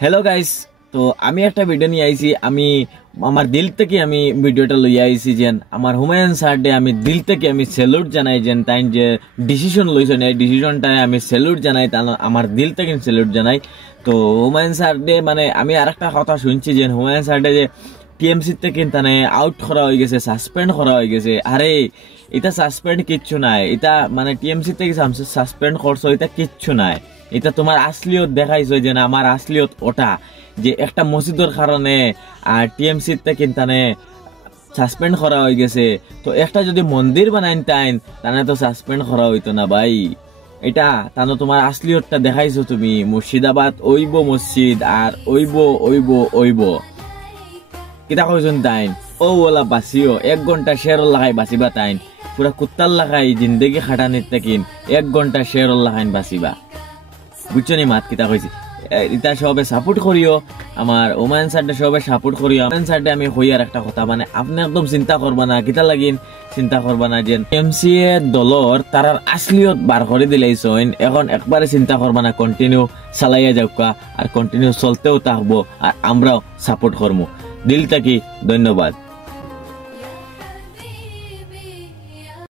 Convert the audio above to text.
Hello guys, তো আমি একটা ভিডিও নিয়ে আইছি। আমি আমার দিল থেকে আমি ভিডিওটা লইয়া আইছি। যেন আমার হুমায়ুন স্যার ডে আমি দিল থেকে আমি স্যালুট জানাই। যেন তাই যে ডিসিশন লইছেন এই ডিসিশনটায় আমি স্যালুট জানাই, আমার দিল থেকে স্যালুট জানাই। তো হুমায়ুন স্যার ডে মানে আমি আর একটা কথা শুনছি যে হুমায়ুন স্যার ডে যে টিএমসি থেকে তানে আউট করা হয়ে গেছে, সাসপেন্ড করা হয়ে গেছে। আরে এটা সাসপেন্ড কিচ্ছু নাই, এটা মানে টিএমসি থেকে সাসপেন্ড করছো, এটা কিচ্ছু নাই। এটা তোমার আসলিয়ত দেখাইছো যে না আমার আসলিয়ত ওটা যে একটা মসজিদের কারণে আর টিএমসি থেকে তানে সাসপেন্ড করা হয়ে গেছে। তো একটা যদি মন্দির বানাইন তাইন তানে তো সাসপেন্ড করা হইতো না ভাই। এটা তানো তোমার আসলিয়তটা দেখাইছো তুমি। মুর্শিদাবাদ ওইব মসজিদ আর ওইব কিতা কইছেন তাইন ও ওলা বাঁচিও 1 ঘন্টা শের লাগাই বাঁচিবা তাইন পুরা কুত্তার লাগাই জিন্দেগি খাটানির তাকিন 1 ঘন্টা শের লাগাইন বাঁচিবা। বুঝছো নি মাত কিতা কইছি। এটা সবে সাপোর্ট করিও, আমার হুমায়ুন স্যারটা সবে সাপোর্ট করিও। হুমায়ুন স্যারটা আমি কই আর একটা কথা, মানে আপনি একদম চিন্তা করবা না, কিতা লাগিন চিন্তা করবা না যে এমসিএ দলর তারার আসলিয়ত বার করে দিলাইছেন। এখন একবারে চিন্তা করবা না, কন্টিনিউ চালাইয়া যাওকা আর কন্টিনিউ চলতেও থাকবো আর আমরাও সাপোর্ট করবো। দিল থেকে ধন্যবাদ।